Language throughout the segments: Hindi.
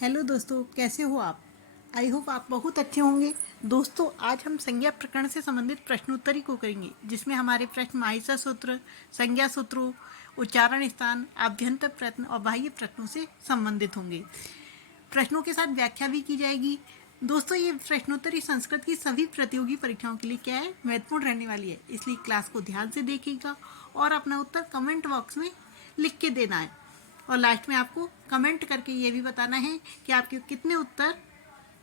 हेलो दोस्तों, कैसे हो आप। आई होप आप बहुत अच्छे होंगे। दोस्तों, आज हम संज्ञा प्रकरण से संबंधित प्रश्नोत्तरी को करेंगे, जिसमें हमारे प्रश्न माहिसा सूत्र, संज्ञा सूत्रों, उच्चारण स्थान, आभ्यंतर प्रश्न और बाह्य प्रश्नों से संबंधित होंगे। प्रश्नों के साथ व्याख्या भी की जाएगी। दोस्तों, ये प्रश्नोत्तरी संस्कृत की सभी प्रतियोगी परीक्षाओं के लिए क्या है, महत्वपूर्ण रहने वाली है, इसलिए क्लास को ध्यान से देखिएगा और अपना उत्तर कमेंट बॉक्स में लिख के देना है। और लास्ट में आपको कमेंट करके ये भी बताना है कि आपके कितने उत्तर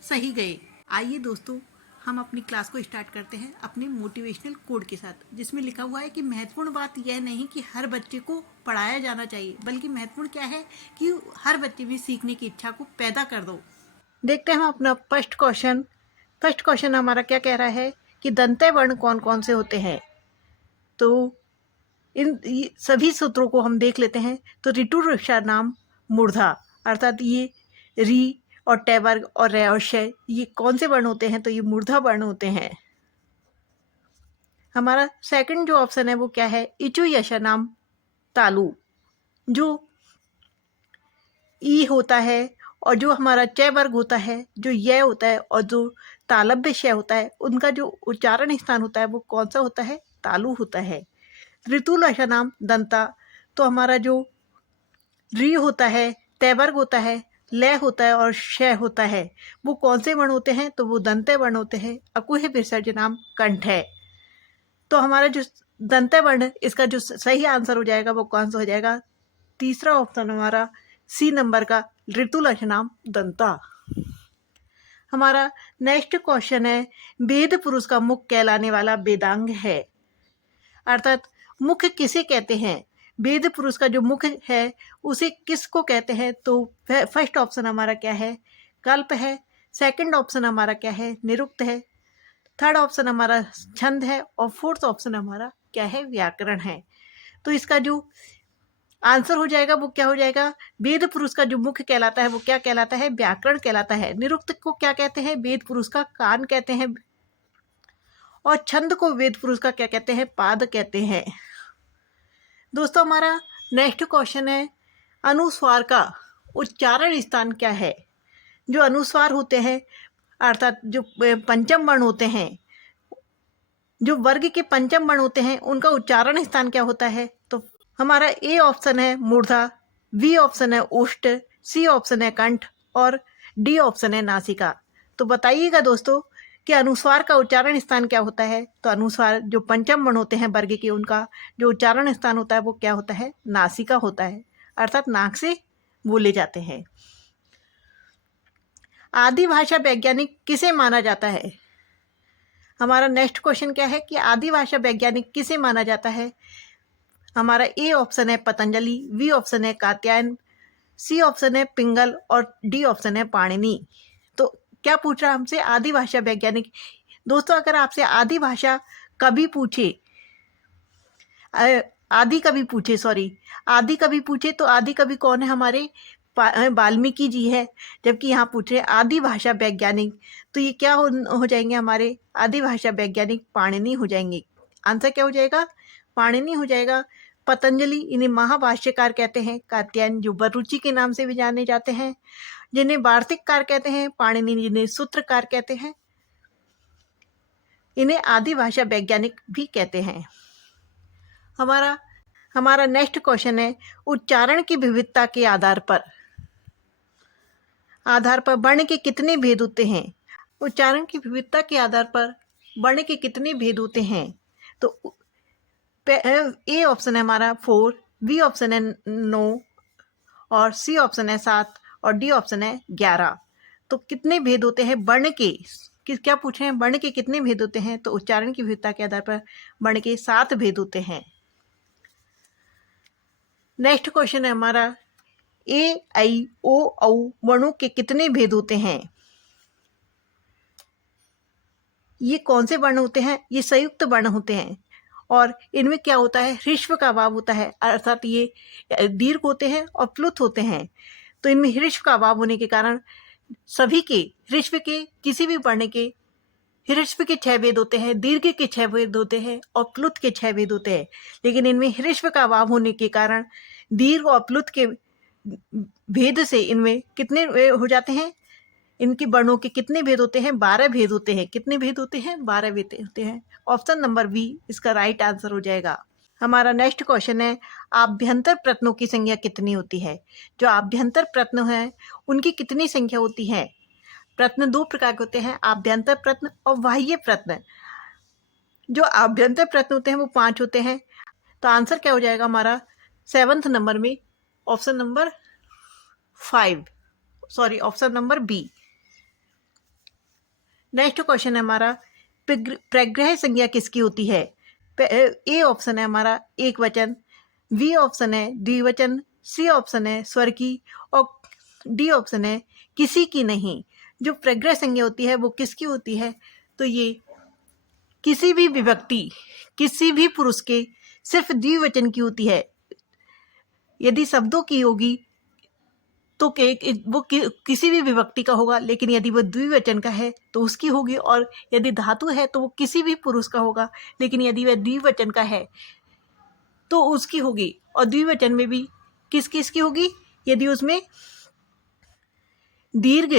सही गए। आइए दोस्तों, हम अपनी क्लास को स्टार्ट करते हैं अपने मोटिवेशनल कोड के साथ, जिसमें लिखा हुआ है कि महत्वपूर्ण बात यह नहीं कि हर बच्चे को पढ़ाया जाना चाहिए, बल्कि महत्वपूर्ण क्या है कि हर बच्चे में सीखने की इच्छा को पैदा कर दो। देखते हैं हम अपना फर्स्ट क्वेश्चन। फर्स्ट क्वेश्चन हमारा क्या कह रहा है कि दंत्य वर्ण कौन कौन से होते हैं। तो इन सभी सूत्रों को हम देख लेते हैं। तो ऋतु रक्षा नाम मूर्धा, अर्थात ये री और टे वर्ग और रे और शय, ये कौन से वर्ण होते हैं, तो ये मूर्धा वर्ण होते हैं। हमारा सेकंड जो ऑप्शन है वो क्या है, इचु यशा नाम तालु, जो ई होता है और जो हमारा च वर्ग होता है, जो य होता है और जो तालब्य शय होता है, उनका जो उच्चारण स्थान होता है वो कौन सा होता है, तालु होता है। ऋतु लशा नाम दंता, तो हमारा जो री होता है, तय वर्ग होता है, लय होता है और शय होता है, वो कौन से वर्ण होते हैं, तो वो दंत्य वर्ण होते हैं। अकुह विसर्ज नाम कंठ है। तो हमारा जो दंत्य वर्ण, इसका जो सही आंसर हो जाएगा वो कौन सा हो जाएगा, तीसरा ऑप्शन हमारा सी नंबर का, ऋतुलक्ष नाम दंता। हमारा नेक्स्ट क्वेश्चन है, वेद पुरुष का मुख कहलाने वाला वेदांग है, अर्थात मुख किसे कहते हैं। वेद पुरुष का जो मुख है उसे किसको कहते हैं, तो फर्स्ट ऑप्शन हमारा क्या है, कल्प है। सेकंड ऑप्शन हमारा क्या है, निरुक्त है। थर्ड ऑप्शन हमारा छंद है और फोर्थ ऑप्शन हमारा क्या है, व्याकरण है। तो इसका जो आंसर हो जाएगा वो क्या हो जाएगा, वेद पुरुष का जो मुख कहलाता है वो क्या कहलाता है, व्याकरण कहलाता है। निरुक्त को क्या कहते हैं, वेद पुरुष का कान कहते हैं। और छंद को वेद पुरुष का क्या कहते हैं, पाद कहते हैं। दोस्तों, हमारा नेक्स्ट क्वेश्चन है, अनुस्वार का उच्चारण स्थान क्या है। जो अनुस्वार होते हैं, अर्थात जो पंचम वर्ण होते हैं, जो वर्ग के पंचम वर्ण होते हैं, उनका उच्चारण स्थान क्या होता है। तो हमारा ए ऑप्शन है मूर्धा, बी ऑप्शन है ओष्ठ, सी ऑप्शन है कंठ और डी ऑप्शन है नासिका। तो बताइएगा दोस्तों कि अनुस्वार का उच्चारण स्थान क्या होता है। तो अनुस्वार जो पंचम वर्ण होते हैं वर्ग के, उनका जो उच्चारण स्थान होता है वो क्या होता है, नासिका होता है, अर्थात नाक से बोले जाते हैं। आदि भाषा वैज्ञानिक किसे माना जाता है। हमारा नेक्स्ट क्वेश्चन क्या है कि आदि भाषा वैज्ञानिक किसे माना जाता है। हमारा ए ऑप्शन है पतंजलि, बी ऑप्शन है कात्यायन, सी ऑप्शन है पिंगल और डी ऑप्शन है पाणिनि। तो क्या पूछ रहा हमसे, आदि भाषा वैज्ञानिक। दोस्तों, अगर आपसे आदि भाषा कवि पूछे, आदि कवि पूछे, आदि कवि पूछे, तो आदि कवि कौन है, हमारे वाल्मीकि जी है। जबकि यहाँ पूछ रहे आदि भाषा वैज्ञानिक, तो ये क्या हो जाएंगे, हमारे आदि भाषा वैज्ञानिक पाणिनि हो जाएंगे। आंसर क्या हो जाएगा, पाणिनि हो जाएगा। पतंजलि, इन्हें महाभाष्यकार कहते हैं। कात्यायन जो वरुचि के नाम से भी जाने जाते हैं, जिन्हें वार्तिककार कहते हैं। पाणिनि जिन्हें सूत्रकार कहते हैं। इन्हें आदि भाषा वैज्ञानिक भी कहते हैं। हमारा नेक्स्ट क्वेश्चन है, उच्चारण की विविधता के आधार पर वर्ण के कितने भेद होते हैं। उच्चारण की विविधता के आधार पर वर्ण के कितने भेद होते हैं। तो ए ऑप्शन है हमारा 4, बी ऑप्शन है 9 और सी ऑप्शन है 7 और डी ऑप्शन है 11। तो कितने भेद होते हैं वर्ण के, क्या पूछ रहे हैं, वर्ण के कितने भेद होते हैं। तो उच्चारण की विविधता के आधार पर वर्ण के 7 भेद होते हैं। नेक्स्ट क्वेश्चन है हमारा, ए आई ओ औ वर्णों के कितने भेद होते हैं। ये कौन से वर्ण होते हैं, ये संयुक्त वर्ण होते हैं और इनमें क्या होता है, ह्रस्व का अभाव होता है, अर्थात ये दीर्घ होते हैं और प्लुत होते हैं। तो इनमें ह्रस्व का अभाव होने के कारण सभी के ह्रस्व के किसी भी वर्ण के ह्रस्व के 6 भेद होते हैं, दीर्घ के 6 भेद होते हैं और प्लुत के 6 भेद होते हैं। लेकिन इनमें ह्रस्व का अभाव होने के कारण दीर्घ और प्लुत के भेद से इनमें कितने हो जाते हैं, इनकी वर्णों के कितने भेद होते हैं? 12 भेद होते हैं। कितने भेद होते हैं? 12 भेद होते हैं। ऑप्शन नंबर बी इसका राइट आंसर हो जाएगा। हमारा नेक्स्ट क्वेश्चन है, आभ्यंतर प्रत्नों की संख्या कितनी होती है? जो आभ्यंतर प्रत्न है उनकी कितनी संख्या होती है? प्रत्न दो प्रकार के होते हैं, आभ्यंतर प्रत्न और बाह्य प्रत्न। जो आभ्यंतर प्रत्न होते हैं वो 5 होते हैं। तो आंसर क्या हो जाएगा हमारा 7th नंबर में? Option number 5, sorry option number B. Next question है हमारा, प्रग्रह संज्ञा किसकी होती है? ए ऑप्शन है हमारा एक वचन, बी ऑप्शन है द्विवचन, सी ऑप्शन है स्वर की, और डी ऑप्शन है किसी की नहीं। जो प्रग्रह संज्ञा होती है वो किसकी होती है? तो ये किसी भी विभक्ति, किसी भी पुरुष के सिर्फ द्विवचन की होती है। यदि शब्दों की होगी तो वो किसी भी विभक्ति का होगा, लेकिन यदि वो द्विवचन का है तो उसकी होगी। और यदि धातु है तो वो किसी भी पुरुष का होगा, लेकिन यदि वह द्विवचन का है तो उसकी होगी। और द्विवचन में भी किस किस की होगी? यदि उसमें दीर्घ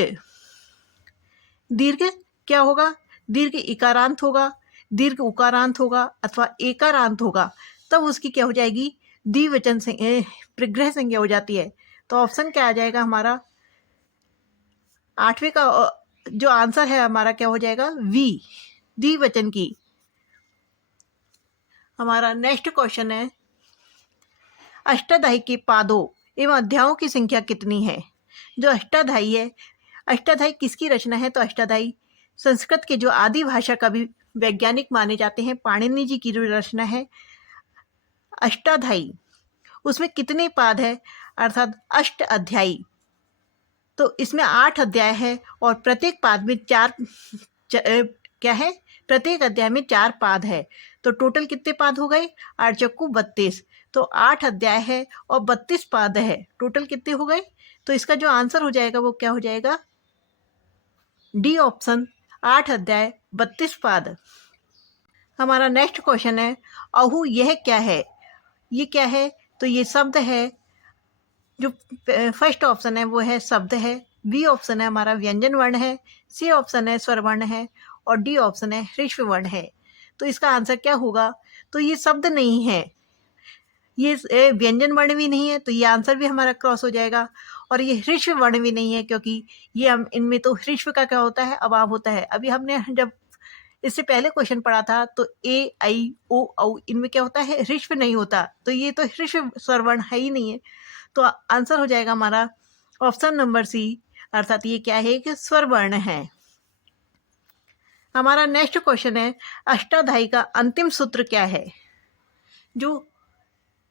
क्या होगा? दीर्घ इकारांत होगा, दीर्घ उकारांत होगा अथवा एकारांत होगा, तब उसकी क्या हो जाएगी? द्विवचन से प्रग्रह संज्ञा हो जाती है। तो ऑप्शन क्या आ जाएगा हमारा? 8वें का जो आंसर है हमारा क्या हो जाएगा? वी, द्विवचन की। हमारा नेक्स्ट क्वेश्चन है, अष्टाध्यायी के पादों एवं अध्यायों की संख्या कितनी है? जो अष्टाध्यायी है, अष्टाध्यायी किसकी रचना है? तो अष्टाध्यायी संस्कृत के जो आदि भाषा का भी वैज्ञानिक माने जाते हैं, पाणिनि जी की जो रचना है अष्टाध्यायी, उसमें कितने पाद है? अर्थात अष्ट अध्यायी। तो इसमें 8 अध्याय है और प्रत्येक पाद में क्या है? प्रत्येक अध्याय में 4 पाद है। तो टोटल कितने पाद हो गए? 8 चक्कू 32। तो 8 अध्याय है और 32 पाद है। टोटल कितने हो गए? तो इसका जो आंसर हो जाएगा वो क्या हो जाएगा? डी ऑप्शन, 8 अध्याय 32 पाद। हमारा नेक्स्ट क्वेश्चन है, अहू यह क्या है? ये क्या है? तो ये शब्द है। जो फर्स्ट ऑप्शन है वो है शब्द है, बी ऑप्शन है हमारा व्यंजन वर्ण है, सी ऑप्शन है स्वर वर्ण है, और डी ऑप्शन है ह्रस्व वर्ण है। तो इसका आंसर क्या होगा? तो ये शब्द नहीं है, ये व्यंजन वर्ण भी नहीं है, तो ये आंसर भी हमारा क्रॉस हो जाएगा। और ये ह्रस्व वर्ण भी नहीं है, क्योंकि ये हम इनमें तो ह्रस्व का क्या होता है? अभाव होता है। अभी हमने जब इससे पहले क्वेश्चन पढ़ा था तो ए आई ओ औ इनमें क्या होता है? ह्रस्व नहीं होता। तो ये तो ह्रस्व स्वर वर्ण है ही नहीं है। तो आंसर हो जाएगा हमारा ऑप्शन नंबर सी, अर्थात ये क्या है? कि स्वर वर्ण है। हमारा नेक्स्ट क्वेश्चन है, अष्टाध्यायी का अंतिम सूत्र क्या है? जो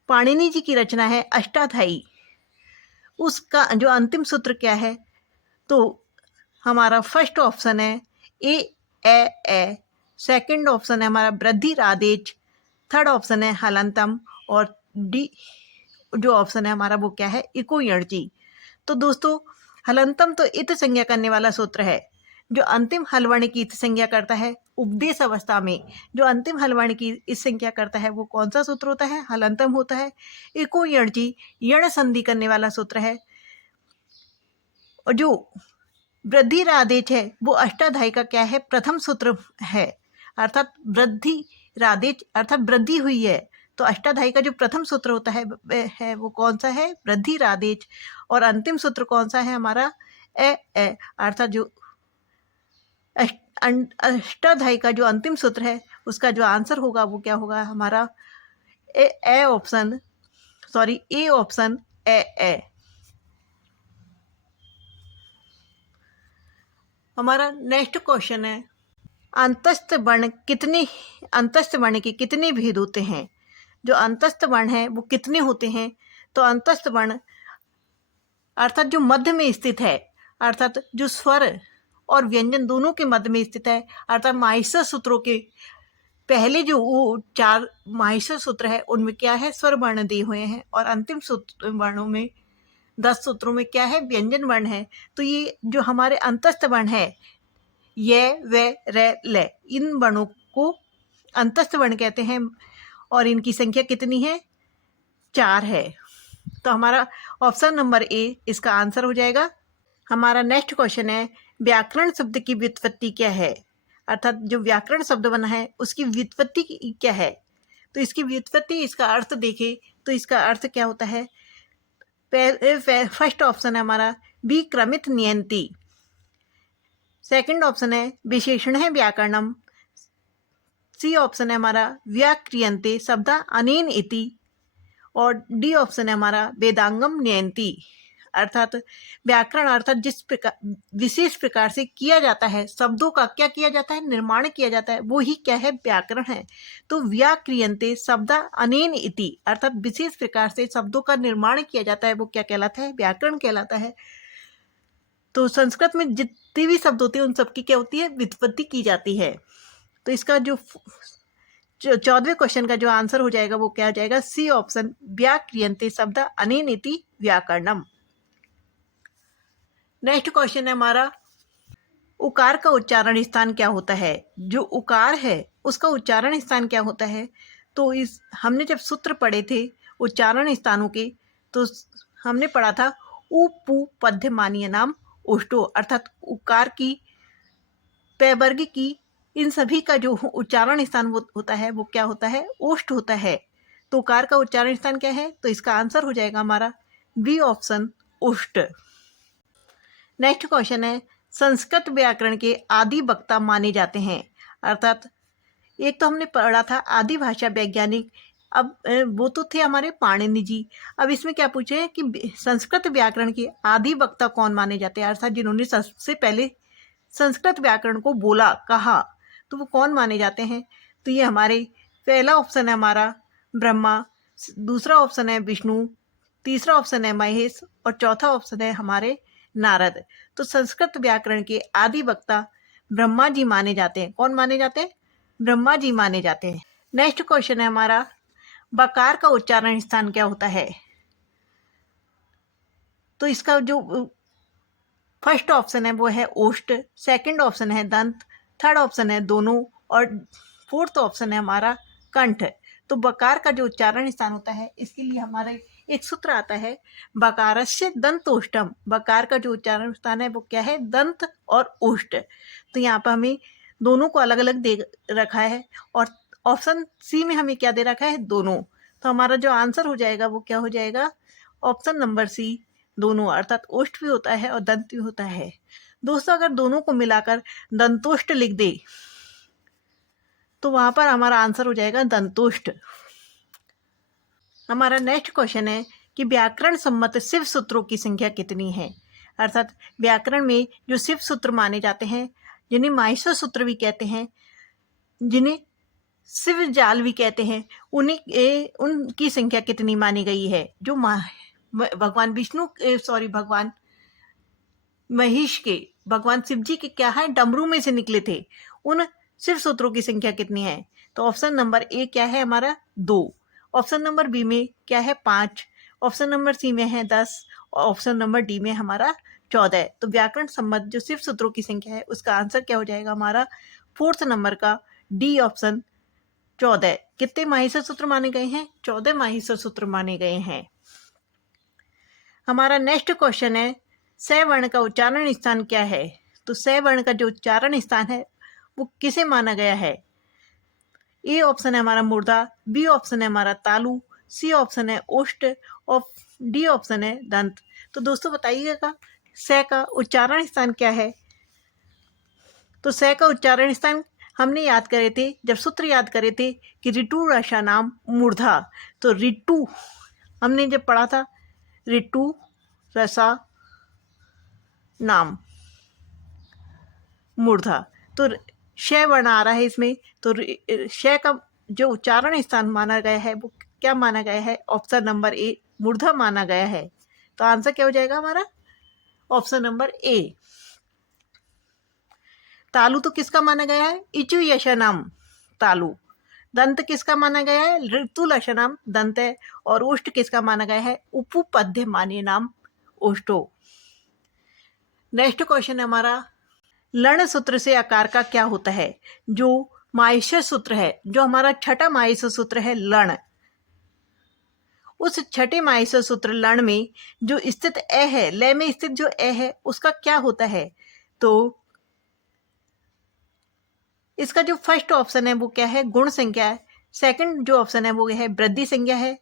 पाणिनि जी की रचना है अष्टाध्यायी, उसका जो अंतिम सूत्र क्या है? तो हमारा फर्स्ट ऑप्शन है ए, सेकंड ऑप्शन है हमारा वृद्धिरादेश, थर्ड ऑप्शन है हलंतम, और डी जो ऑप्शन है हमारा वो क्या है? इको यणची। तो दोस्तों, हलंतम तो इत संज्ञा करने वाला सूत्र है। जो अंतिम हलवर्ण की इत संज्ञा करता है उपदेश अवस्था में, जो अंतिम हलवर्ण की इस संज्ञा करता है वो कौन सा सूत्र होता है? हलंतम होता है। इको यणची यण संधि करने वाला सूत्र है। और जो वृद्धिरादेश है वो अष्टाध्यायी का क्या है? प्रथम सूत्र है, अर्थात वृद्धिरादेश अर्थात वृद्धि हुई है। तो अष्टाध्यायी का जो प्रथम सूत्र होता है वो कौन सा है? वृद्धिरादेश। और अंतिम सूत्र कौन सा है हमारा? ए, अर्थात जो अष्टाध्यायी का जो अंतिम सूत्र है उसका जो आंसर होगा वो क्या होगा हमारा? A option, sorry A option A. हमारा नेक्स्ट क्वेश्चन है, अंतस्थ वर्ण के कितने भेद होते हैं? जो अंतस्थ वर्ण है वो कितने होते हैं? तो अंतस्थ वर्ण अर्थात जो मध्य में स्थित है, अर्थात जो स्वर और व्यंजन दोनों के मध्य में स्थित है, अर्थात माहेश्वर सूत्रों के पहले जो वो 4 माहेश्वर सूत्र है उनमें क्या है? स्वर वर्ण दिए हुए हैं, और अंतिम सूत्र वर्णों में 10 सूत्रों में क्या है? व्यंजन वर्ण है। तो ये जो हमारे अंतस्थ वर्ण है, ये वे रे ले, इन वर्णों को अंतस्थ वर्ण कहते हैं। और इनकी संख्या कितनी है? 4 है। तो हमारा ऑप्शन नंबर ए इसका आंसर हो जाएगा। हमारा नेक्स्ट क्वेश्चन है, व्याकरण शब्द की व्युत्पत्ति क्या है? अर्थात जो व्याकरण शब्द बना है उसकी व्युत्पत्ति क्या है? तो इसकी व्युत्पत्ति, इसका अर्थ देखें तो इसका अर्थ क्या होता है? फर्स्ट ऑप्शन है हमारा विक्रमित नियंती। सेकंड ऑप्शन है विशेषण है व्याकरणम। सी ऑप्शन है हमारा व्याक्रियन्ते शब्द अनेन इति। और डी ऑप्शन है हमारा वेदांगम नियंती। अर्थात व्याकरण अर्थात जिस प्रकार विशेष प्रकार से किया जाता है, शब्दों का क्या किया जाता है, निर्माण किया जाता है, वो ही क्या है, व्याकरण है। तो व्याक्रियन्ते शब्द अनेन इति, अर्थात विशेष प्रकार से शब्दों का निर्माण किया जाता है, वो क्या कहलाता है, व्याकरण कहलाता है। तो संस्कृत में जितने भी शब्द होते हैं उन सबकी क्या होती है, व्युत्पत्ति की जाती है। तो इसका जो 14वें क्वेश्चन का जो आंसर हो जाएगा वो क्या हो जाएगा, सी ऑप्शन व्याक्रियन्ते शब्द अनेन इति व्याकरणम। नेक्स्ट क्वेश्चन है हमारा, उकार का उच्चारण स्थान क्या होता है? जो उकार है उसका उच्चारण स्थान क्या होता है? तो इस हमने जब सूत्र पढ़े थे उच्चारण स्थानों के, तो हमने पढ़ा था उपु पद्यमानीय नाम ओष्ठो, अर्थात उकार की, पैवर्ग की, इन सभी का जो उच्चारण स्थान होता है वो क्या होता है, ओष्ठ होता है। तो उकार का उच्चारण स्थान क्या है? तो इसका आंसर हो जाएगा हमारा बी ऑप्शन ओष्ठ। नेक्स्ट क्वेश्चन है, संस्कृत व्याकरण के आदि वक्ता माने जाते हैं। अर्थात एक तो हमने पढ़ा था आदि भाषा वैज्ञानिक, अब वो तो थे हमारे पाणिनि जी। अब इसमें क्या पूछे हैं कि संस्कृत व्याकरण के आदि वक्ता कौन माने जाते हैं, अर्थात जिन्होंने सबसे पहले संस्कृत व्याकरण को बोला, कहा, तो वो कौन माने जाते हैं? तो ये हमारे पहला ऑप्शन है हमारा ब्रह्मा, दूसरा ऑप्शन है विष्णु, तीसरा ऑप्शन है महेश और चौथा ऑप्शन है हमारे नारद। तो संस्कृत व्याकरण के आदि वक्ता ब्रह्मा जी माने जाते हैं। कौन माने जाते हैं? ब्रह्मा जी माने जाते हैं। नेक्स्ट क्वेश्चन है हमारा, बकार का उच्चारण स्थान क्या होता है? तो इसका जो फर्स्ट ऑप्शन है वो है ओष्ठ, सेकंड ऑप्शन है दंत, थर्ड ऑप्शन है दोनों और फोर्थ ऑप्शन है हमारा कंठ। तो बकार का जो उच्चारण स्थान होता है इसके लिए हमारे एक सूत्र आता है, बकारस्य दंतोष्टम। बकार का जो उच्चारण स्थान है वो क्या है, दंत और ओष्ठ। तो यहाँ पर हमें दोनों को अलग अलग दे रखा है और ऑप्शन सी में हमें क्या दे रखा है, दोनों। तो हमारा जो आंसर हो जाएगा वो क्या हो जाएगा, ऑप्शन नंबर सी, दोनों। अर्थात ओष्ठ भी होता है और दंत भी होता है। दोस्तों अगर दोनों को मिलाकर दंतोष्ठ लिख दे तो वहां पर हमारा आंसर हो जाएगा दंतोष्ठ। हमारा नेक्स्ट क्वेश्चन है कि व्याकरण सम्मत शिव सूत्रों की संख्या कितनी है? अर्थात व्याकरण में जो शिव सूत्र माने जाते हैं, जिन्हें माहेश्वर सूत्र भी कहते हैं, जिन्हें शिव जाल भी कहते हैं, उनकी संख्या कितनी मानी गई है? जो भगवान विष्णु भगवान महेश के, भगवान शिव जी के क्या है, डमरू में से निकले थे, उन शिव सूत्रों की संख्या कितनी है? तो ऑप्शन नंबर ए क्या है हमारा, 2। ऑप्शन नंबर बी में क्या है, 5। ऑप्शन नंबर सी में है 10 और ऑप्शन नंबर डी में हमारा 14। तो व्याकरण सम्मत जो शिव सूत्रों की संख्या है उसका आंसर क्या हो जाएगा हमारा, फोर्थ नंबर का डी ऑप्शन 14। कितने माहेश्वर सूत्र माने गए हैं? 14 माहेश्वर सूत्र माने गए हैं। हमारा नेक्स्ट क्वेश्चन है, स वर्ण का उच्चारण स्थान क्या है? तो स वर्ण का जो उच्चारण स्थान है वो किसे माना गया है? ए ऑप्शन है हमारा मूर्धा, बी ऑप्शन है हमारा तालु, सी ऑप्शन है ओष्ठ और डी ऑप्शन है दंत। तो दोस्तों बताइएगा स का उच्चारण स्थान क्या है? तो स का उच्चारण स्थान हमने याद करे थे, जब सूत्र याद करे थे कि ऋतु रसा नाम मूर्धा। तो ऋतु हमने जब पढ़ा था, ऋतु रसा नाम मूर्धा, तो श वर्ण आ रहा है इसमें। तो श का जो उच्चारण स्थान माना गया है वो क्या माना गया है? ऑप्शन नंबर ए, मूर्धा माना गया है। तो आंसर क्या हो जाएगा हमारा, ऑप्शन नंबर ए। तालु तो किसका माना गया है? इचु यशनम तालु। दंत किसका माना गया है? ऋतु लक्षणम दंत है। और ओष्ठ किसका माना गया है? उपपद्य मान्य नाम ओष्ठो। नेक्स्ट क्वेश्चन है हमारा, लर्ण सूत्र से आकार का क्या होता है? जो माहेश्वर सूत्र है, जो हमारा छठा माहेश्वर सूत्र है लर्ण, उस छठे माहेश्वर सूत्र लण में जो स्थित ए है, लय में स्थित जो ए है उसका क्या होता है? तो इसका जो फर्स्ट ऑप्शन है वो क्या है? गुण संज्ञा है। सेकंड जो ऑप्शन है वो है वृद्धि संज्ञा है।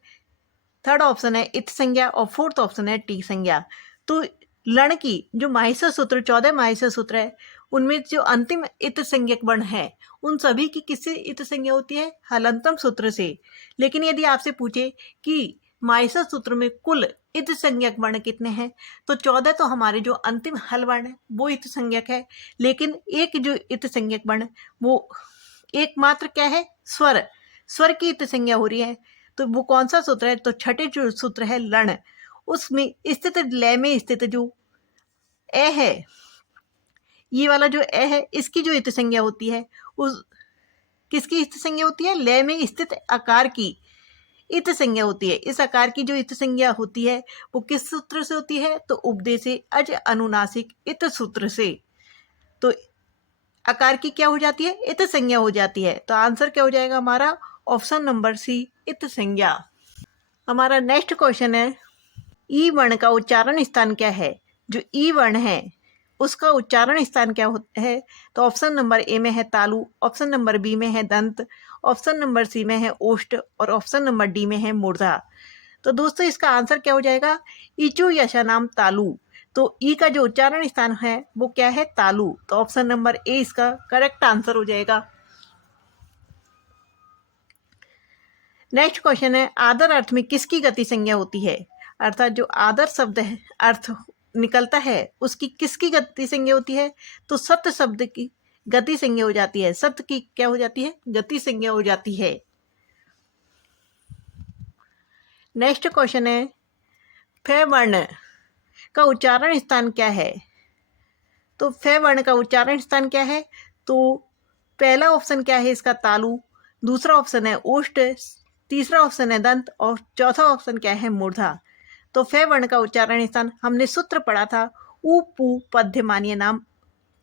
थर्ड ऑप्शन है इत संज्ञा और फोर्थ ऑप्शन है टी संज्ञा। तो लण की जो माहेश्वर सूत्र 14 माहेश्वर सूत्र है उनमें जो अंतिम इत संज्ञक वर्ण है उन सभी की किससे इत संज्ञा होती है? हलंतम सूत्र से। लेकिन यदि आपसे पूछे कि माहेश्वर सूत्र में कुल इत संज्ञक वर्ण कितने हैं, तो 14 तो हमारे जो अंतिम हल वर्ण है वो इत संज्ञक है, लेकिन एक जो इत संज्ञक वर्ण वो एकमात्र क्या है? स्वर। स्वर की इत संज्ञा हो रही है। तो वो कौन सा सूत्र है? तो छठे जो सूत्र है लण, उसमें स्थित लय में स्थित जो ए है, ये वाला जो ए है इसकी जो इत संज्ञा होती है उस किसकी इत संज्ञा होती है? लय में स्थित आकार की इत संज्ञा होती है। इस आकार की जो इत संज्ञा होती है वो किस सूत्र से होती है? तो उपदेशे अज अनुनासिक इत सूत्र से। तो आकार की क्या हो जाती है? इत संज्ञा हो जाती है। तो आंसर क्या हो जाएगा हमारा? ऑप्शन नंबर सी, इत संज्ञा। हमारा नेक्स्ट क्वेश्चन है ई वर्ण का उच्चारण स्थान क्या है? जो ई वर्ण है उसका उच्चारण स्थान क्या है? तो ऑप्शन नंबर ए में है तालु, ऑप्शन नंबर बी में है दंत, ऑप्शन नंबर सी में है ओष्ठ और ऑप्शन नंबर डी में है मूर्धा। तो दोस्तों इसका आंसर क्या हो जाएगा? ईचु यशानाम तालु। तो ई का जो उच्चारण स्थान है वो क्या है? तालु। तो ऑप्शन नंबर ए इसका करेक्ट आंसर हो जाएगा। नेक्स्ट क्वेश्चन है आदर अर्थ में किसकी गति संज्ञा होती है? अर्थात जो आदर शब्द है अर्थ निकलता है उसकी किसकी गति संज्ञा होती है? तो सत्य शब्द की गति संज्ञा हो जाती है। सत्य की क्या हो जाती है? गति संज्ञा हो जाती है। नेक्स्ट क्वेश्चन है फे वर्ण का उच्चारण स्थान क्या है? तो फे वर्ण का उच्चारण स्थान क्या है? तो पहला ऑप्शन क्या है इसका? तालु, दूसरा ऑप्शन है ओष्ठ, तीसरा ऑप्शन है दंत और चौथा ऑप्शन क्या है? मूर्धा। तो फे वर्ण का उच्चारण स्थान हमने सूत्र पढ़ा था उ पु पद्यमानीय नाम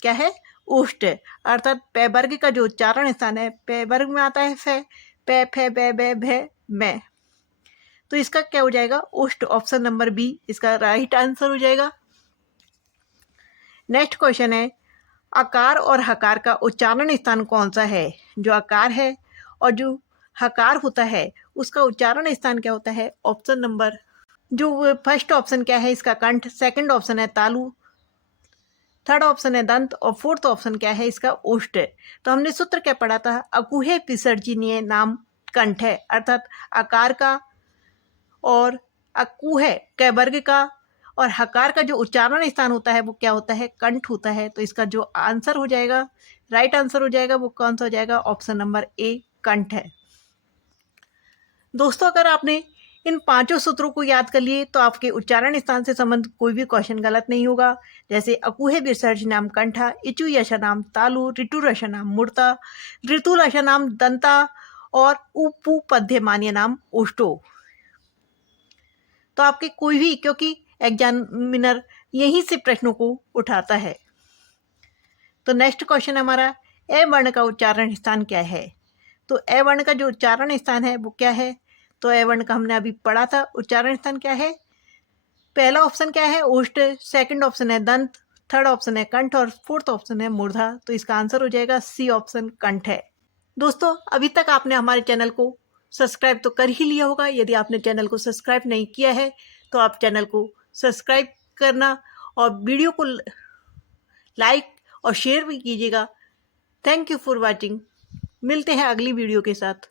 क्या है? ओष्ठ। अर्थात पे वर्ग का जो उच्चारण स्थान है पे वर्ग में आता है फे, पे फे बे बे भे मैं। तो इसका क्या हो जाएगा? ओष्ठ। ऑप्शन नंबर बी इसका राइट आंसर हो जाएगा। नेक्स्ट क्वेश्चन है आकार और हकार का उच्चारण स्थान कौन सा है? जो आकार है और जो हकार होता है उसका उच्चारण स्थान क्या होता है? ऑप्शन नंबर जो फर्स्ट ऑप्शन क्या है इसका? कंठ, सेकंड ऑप्शन है तालु, थर्ड ऑप्शन है दंत और फोर्थ ऑप्शन क्या है इसका? ओष्ठ। तो हमने सूत्र क्या पढ़ा था? अकुहे विसर्जनीय नाम कंठ है। अर्थात आकार का और अकुह कै वर्ग का और हकार का जो उच्चारण स्थान होता है वो क्या होता है? कंठ होता है। तो इसका जो आंसर हो जाएगा, राइट आंसर हो जाएगा, वो कौन सा हो जाएगा? ऑप्शन नंबर ए कंठ है। दोस्तों अगर आपने इन पांचों सूत्रों को याद कर लिए तो आपके उच्चारण स्थान से संबंधित कोई भी क्वेश्चन गलत नहीं होगा। जैसे अकुहे विसर्जनाम कंठा, इचु यशनाम तालु, ऋतु रशनाम मूर्ता, ऋतु रशनाम दंता और उपु पद्यमान्य नाम ओष्टो। तो आपके कोई भी, क्योंकि एग्जामिनर यहीं से प्रश्नों को उठाता है। तो नेक्स्ट क्वेश्चन हमारा ए वर्ण का उच्चारण स्थान क्या है? तो ए वर्ण का जो उच्चारण स्थान है वो क्या है? तो ए वर्ण का हमने अभी पढ़ा था उच्चारण स्थान क्या है। पहला ऑप्शन क्या है? ओष्ठ, सेकंड ऑप्शन है दंत, थर्ड ऑप्शन है कंठ और फोर्थ ऑप्शन है मूर्धा। तो इसका आंसर हो जाएगा सी ऑप्शन कंठ है। दोस्तों अभी तक आपने हमारे चैनल को सब्सक्राइब तो कर ही लिया होगा। यदि आपने चैनल को सब्सक्राइब नहीं किया है तो आप चैनल को सब्सक्राइब करना और वीडियो को लाइक और शेयर भी कीजिएगा। Thank you for watching. मिलते हैं अगली वीडियो के साथ।